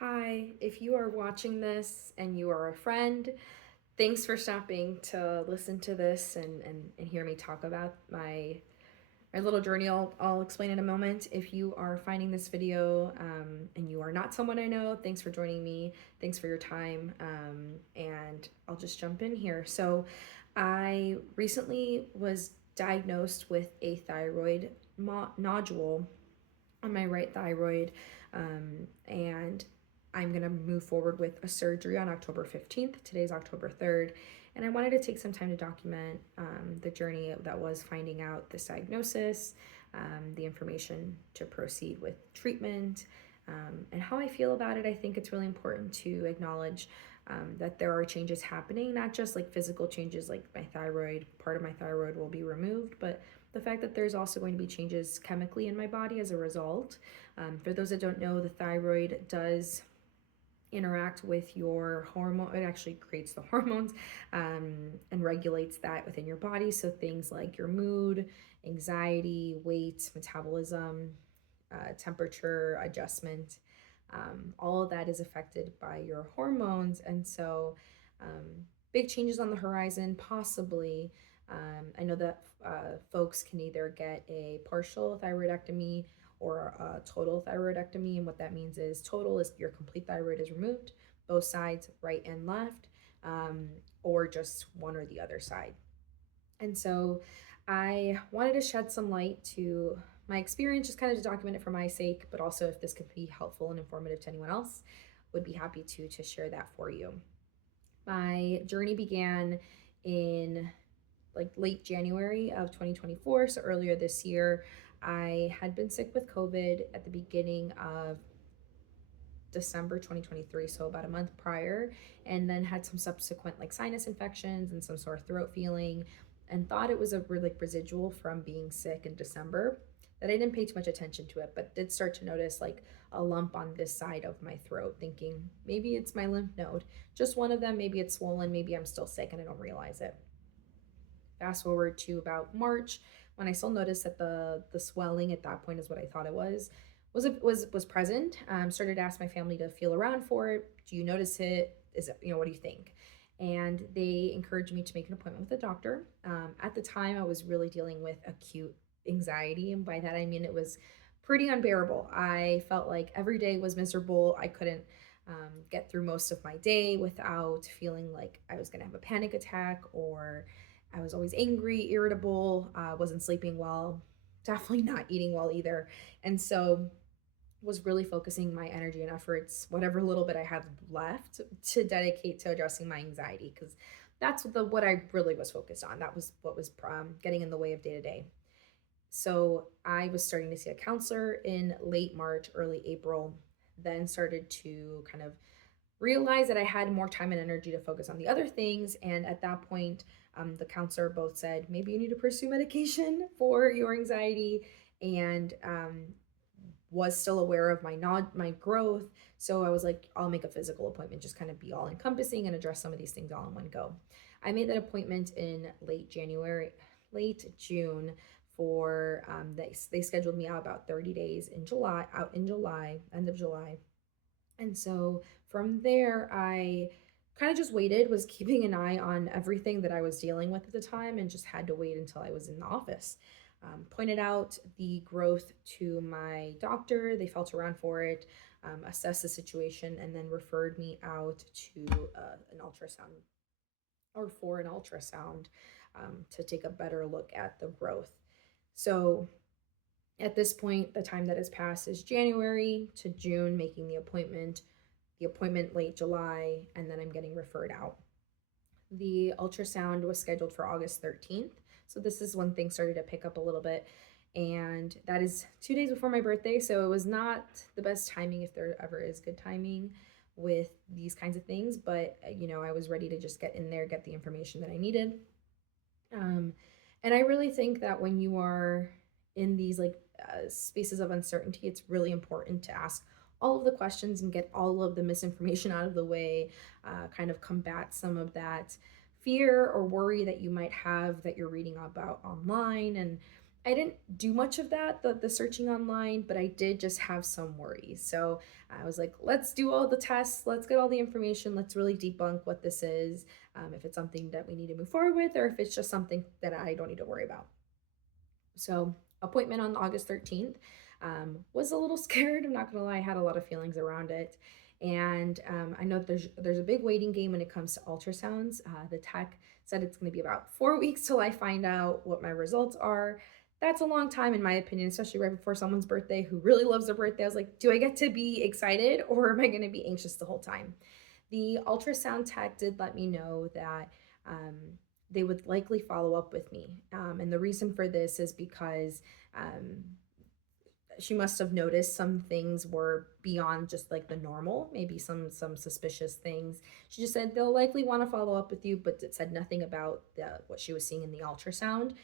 Hi, if you are watching this and you are a friend, thanks for stopping to listen to this and hear me talk about my little journey. I'll explain in a moment. If you are finding this video and you are not someone I know, thanks for joining me. Thanks for your time. And I'll just jump in here. So, I recently was diagnosed with a thyroid nodule on my right thyroid. And I'm going to move forward with a surgery on October 15th. Today's October 3rd. And I wanted to take some time to document the journey that was finding out this diagnosis, the information to proceed with treatment, and how I feel about it. I think it's really important to acknowledge that there are changes happening, not just like physical changes, like my thyroid, part of my thyroid will be removed, but the fact that there's also going to be changes chemically in my body as a result. For those that don't know, the thyroid does interact with your hormone. It actually creates the hormones and regulates that within your body. So things like your mood, anxiety, weight, metabolism, temperature adjustment, all of that is affected by your hormones. And so big changes on the horizon, possibly. I know that folks can either get a partial thyroidectomy or a total thyroidectomy. And what that means is total is your complete thyroid is removed, both sides, right and left, or just one or the other side. And so I wanted to shed some light to my experience, just kind of to document it for my sake, but also if this could be helpful and informative to anyone else, would be happy to share that for you. My journey began in like late January of 2024. So earlier this year, I had been sick with COVID at the beginning of December 2023, so about a month prior, and then had some subsequent like sinus infections and some sore throat feeling, and thought it was a like residual from being sick in December. That I didn't pay too much attention to it, but did start to notice like a lump on this side of my throat, thinking maybe it's my lymph node, just one of them, maybe it's swollen, maybe I'm still sick and I don't realize it. Fast forward to about March, when I still noticed that the swelling at that point is what I thought it was present. Started to ask my family to feel around for it. Do you notice it? Is it, what do you think? And they encouraged me to make an appointment with a doctor. At the time, I was really dealing with acute anxiety, and by that I mean it was pretty unbearable. I felt like every day was miserable. I couldn't get through most of my day without feeling like I was going to have a panic attack, or I was always angry, irritable, wasn't sleeping well, definitely not eating well either. And so was really focusing my energy and efforts, whatever little bit I had left, to dedicate to addressing my anxiety, because that's what I really was focused on. That was what was getting in the way of day to day. So I was starting to see a counselor in late March, early April, then started to kind of realized that I had more time and energy to focus on the other things. And at that point, the counselor both said, maybe you need to pursue medication for your anxiety, and was still aware of my growth. So I was like, I'll make a physical appointment, just kind of be all encompassing and address some of these things all in one go. I made that appointment in late June for they scheduled me out about 30 days in July, end of July. And so from there, I kind of just waited, was keeping an eye on everything that I was dealing with at the time, and just had to wait until I was in the office. Pointed out the growth to my doctor. They felt around for it, assessed the situation, and then referred me out to an ultrasound, or for an ultrasound, to take a better look at the growth. So at this point, the time that has passed is January to June, making the appointment late July, and then I'm getting referred out. The ultrasound was scheduled for August 13th. So this is when things started to pick up a little bit. And that is 2 days before my birthday. So it was not the best timing, if there ever is good timing with these kinds of things. But, I was ready to just get in there, get the information that I needed. And I really think that when you are in these like spaces of uncertainty, it's really important to ask all of the questions and get all of the misinformation out of the way, kind of combat some of that fear or worry that you might have that you're reading about online. And I didn't do much of that, the searching online, but I did just have some worries. So I was like, let's do all the tests, let's get all the information, let's really debunk what this is, if it's something that we need to move forward with, or if it's just something that I don't need to worry about. So appointment on August 13th. Was a little scared. I'm not gonna lie, I had a lot of feelings around it. And I know there's a big waiting game when it comes to ultrasounds. The tech said it's going to be about 4 weeks till I find out what my results are. That's a long time in my opinion, especially right before someone's birthday who really loves their birthday. I was like, do I get to be excited or am I going to be anxious the whole time? The ultrasound tech did let me know that um, they would likely follow up with me. And the reason for this is because um, she must have noticed some things were beyond just like the normal, maybe some suspicious things. She just said they'll likely want to follow up with you, but it said nothing about what she was seeing in the ultrasound.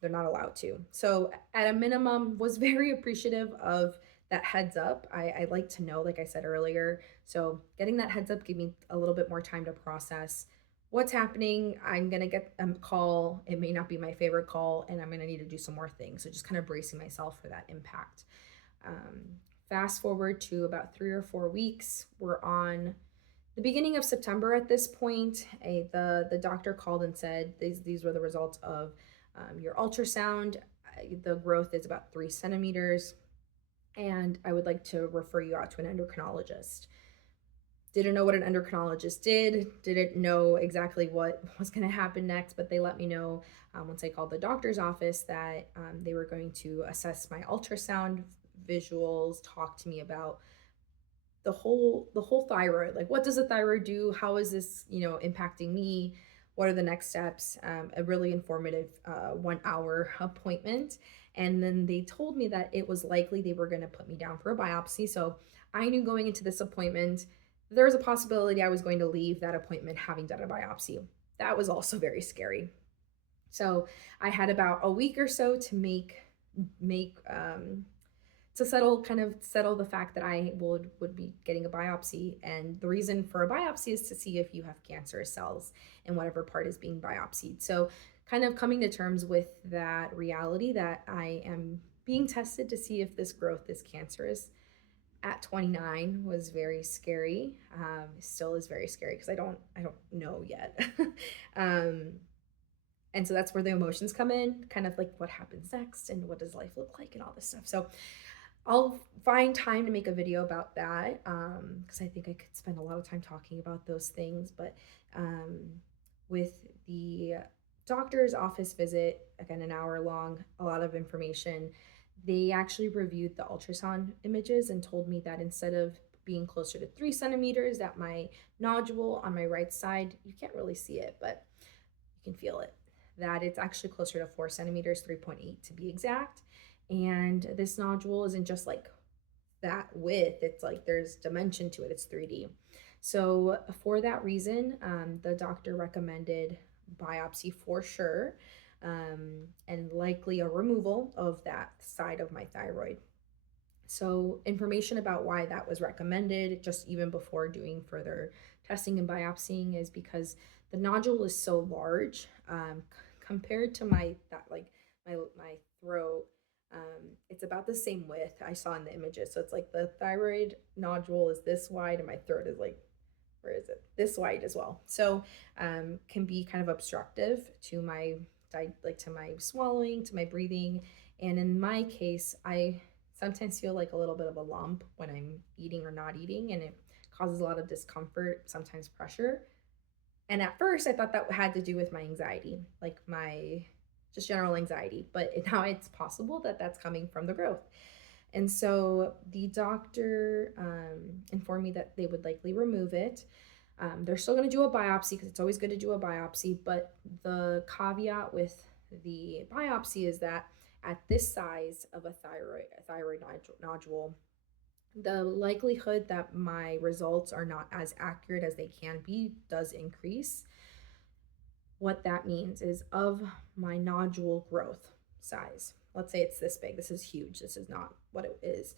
They're not allowed to. So at a minimum, was very appreciative of that heads up. I like to know, like I said earlier. So getting that heads up gave me a little bit more time to process what's happening. I'm gonna get a call. It may not be my favorite call, and I'm gonna need to do some more things. So just kind of bracing myself for that impact. Um, Fast forward to about 3 or 4 weeks. We're on the beginning of September at this point. The doctor called and said these were the results of your ultrasound. The growth is about 3 centimeters, and I would like to refer you out to an endocrinologist. Didn't know what an endocrinologist didn't know exactly what was going to happen next, but they let me know once I called the doctor's office that they were going to assess my ultrasound visuals, talk to me about the whole thyroid. Like, what does the thyroid do? How is this, impacting me? What are the next steps? A really informative 1 hour appointment. And then they told me that it was likely they were going to put me down for a biopsy. So I knew going into this appointment, there was a possibility I was going to leave that appointment having done a biopsy. That was also very scary. So I had about a week or so to make to settle the fact that I would be getting a biopsy. And the reason for a biopsy is to see if you have cancerous cells in whatever part is being biopsied. So kind of coming to terms with that reality that I am being tested to see if this growth is cancerous at 29 was very scary. Still is very scary because I don't know yet. um, and so that's where the emotions come in, kind of like what happens next and what does life look like and all this stuff. So I'll find time to make a video about that because I think I could spend a lot of time talking about those things. But um, with the doctor's office visit, again, an hour long, a lot of information, they actually reviewed the ultrasound images and told me that instead of being closer to 3 centimeters, that my nodule on my right side, you can't really see it, but you can feel it, that it's actually closer to 4 centimeters, 3.8 to be exact. And this nodule isn't just like that width, it's like there's dimension to it, it's 3D. So for that reason, the doctor recommended biopsy for sure, and likely a removal of that side of my thyroid. So information about why that was recommended just even before doing further testing and biopsying is because the nodule is so large, compared to my throat. It's about the same width I saw in the images. So it's like the thyroid nodule is this wide and my throat is like, where is it? This wide as well. So can be kind of obstructive to my to my swallowing, to my breathing. And in my case, I sometimes feel like a little bit of a lump when I'm eating or not eating, and it causes a lot of discomfort, sometimes pressure. And at first, I thought that had to do with my anxiety, like my just general anxiety. But now it's possible that that's coming from the growth. And so the doctor informed me that they would likely remove it. They're still going to do a biopsy because it's always good to do a biopsy. But the caveat with the biopsy is that at this size of a thyroid nodule, the likelihood that my results are not as accurate as they can be does increase. What that means is of my nodule growth size, let's say it's this big, this is huge, this is not what it is.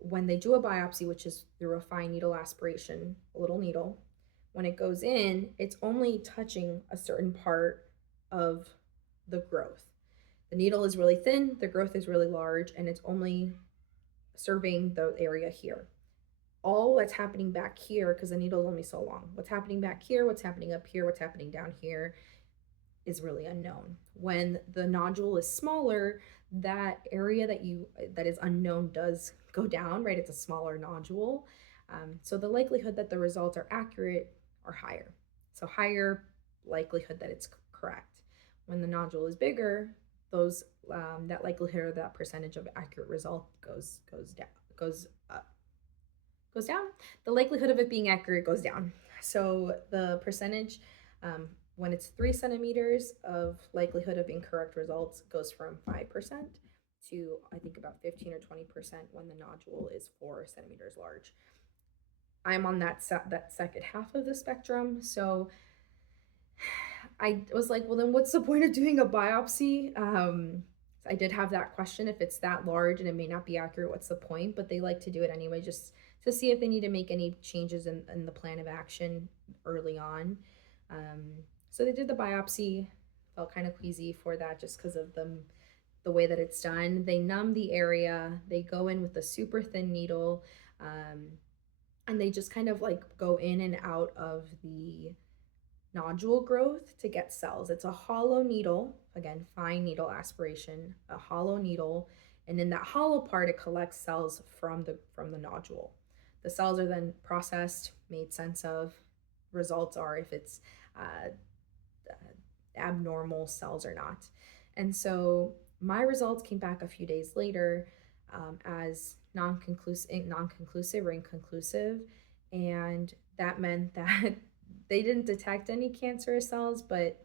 When they do a biopsy, which is through a fine needle aspiration, a little needle, when it goes in, it's only touching a certain part of the growth. The needle is really thin, the growth is really large, and it's only serving the area here. All that's happening back here, because the needle is only so long, what's happening back here, what's happening up here, what's happening down here is really unknown. When the nodule is smaller, that area that is unknown does go down, right? It's a smaller nodule. So the likelihood that the results are accurate are higher. So higher likelihood that it's correct. When the nodule is bigger, those that likelihood or that percentage of accurate result goes up goes down. The likelihood of it being accurate goes down. So the percentage when it's 3 centimeters of likelihood of incorrect results goes from 5% to I think about 15 or 20% when the nodule is 4 centimeters large. I'm on that second half of the spectrum, so I was like, well, then what's the point of doing a biopsy? I did have that question. If it's that large and it may not be accurate, what's the point? But they like to do it anyway, just to see if they need to make any changes in the plan of action early on. So they did the biopsy. Felt kind of queasy for that just because of the way that it's done. They numb the area. They go in with a super thin needle, and they just kind of like go in and out of the nodule growth to get cells. It's a hollow needle, again, fine needle aspiration, a hollow needle, and in that hollow part it collects cells from the nodule. The cells are then processed, made sense of. Results are if it's abnormal cells or not. And so my results came back a few days later as non-conclusive or inconclusive, and that meant that they didn't detect any cancerous cells, but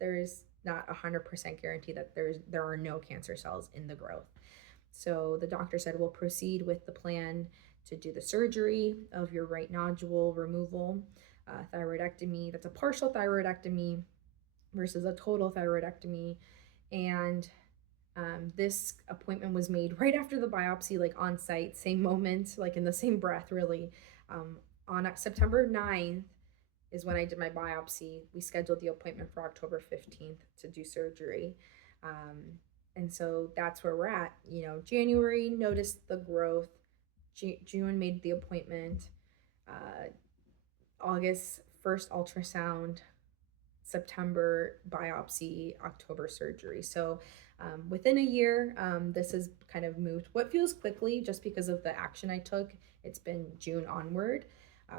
there's not 100% guarantee that there are no cancer cells in the growth. So the doctor said, we'll proceed with the plan to do the surgery of your right nodule removal, thyroidectomy. That's a partial thyroidectomy versus a total thyroidectomy. And this appointment was made right after the biopsy, like on site, same moment, like in the same breath, really. On September 9th is when I did my biopsy. We scheduled the appointment for October 15th to do surgery. And so that's where we're at. January noticed the growth. June made the appointment. August, first ultrasound. September biopsy, October surgery. So within a year, this has kind of moved what feels quickly just because of the action I took. It's been June onward,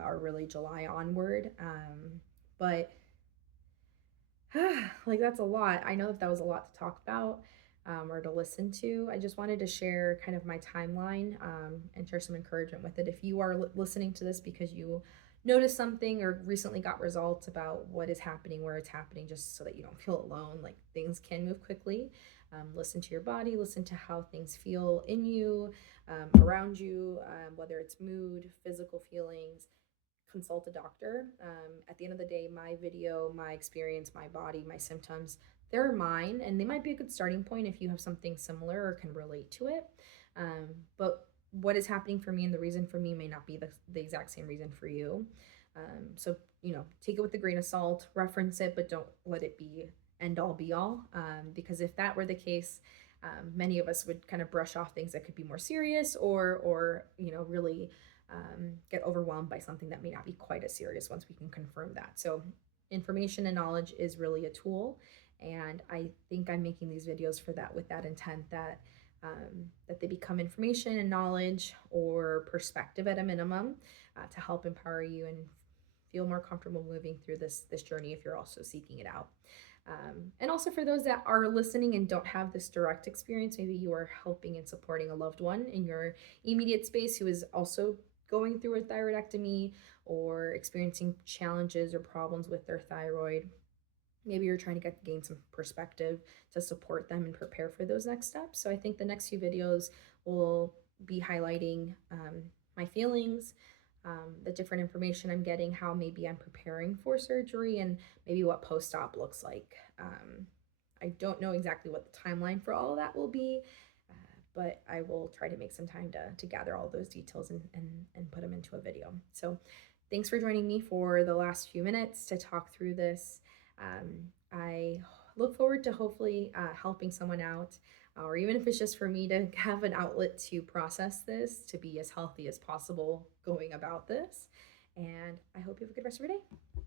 or really July onward. But like that's a lot. I know that was a lot to talk about or to listen to. I just wanted to share kind of my timeline and share some encouragement with it. If you are listening to this because you noticed something or recently got results about what is happening, where it's happening, just so that you don't feel alone, like things can move quickly. Listen to your body, listen to how things feel in you, around you, whether it's mood, physical feelings. Consult a doctor. At the end of the day, my video, my experience, my body, my symptoms, they're mine, and they might be a good starting point if you have something similar or can relate to it. But what is happening for me and the reason for me may not be the exact same reason for you. So, take it with a grain of salt, reference it, but don't let it be end all be all. Because if that were the case, many of us would kind of brush off things that could be more serious or really get overwhelmed by something that may not be quite as serious once we can confirm that. So information and knowledge is really a tool, and I think I'm making these videos for that, with that intent that that they become information and knowledge or perspective at a minimum, to help empower you and feel more comfortable moving through this journey if you're also seeking it out. And also for those that are listening and don't have this direct experience, maybe you are helping and supporting a loved one in your immediate space who is also going through a thyroidectomy or experiencing challenges or problems with their thyroid. Maybe you're trying to gain some perspective to support them and prepare for those next steps. So I think the next few videos will be highlighting my feelings, the different information I'm getting, how maybe I'm preparing for surgery, and maybe what post-op looks like. I don't know exactly what the timeline for all of that will be, but I will try to make some time to gather all those details and put them into a video. So thanks for joining me for the last few minutes to talk through this. I look forward to hopefully helping someone out, or even if it's just for me to have an outlet to process this, to be as healthy as possible going about this. And I hope you have a good rest of your day.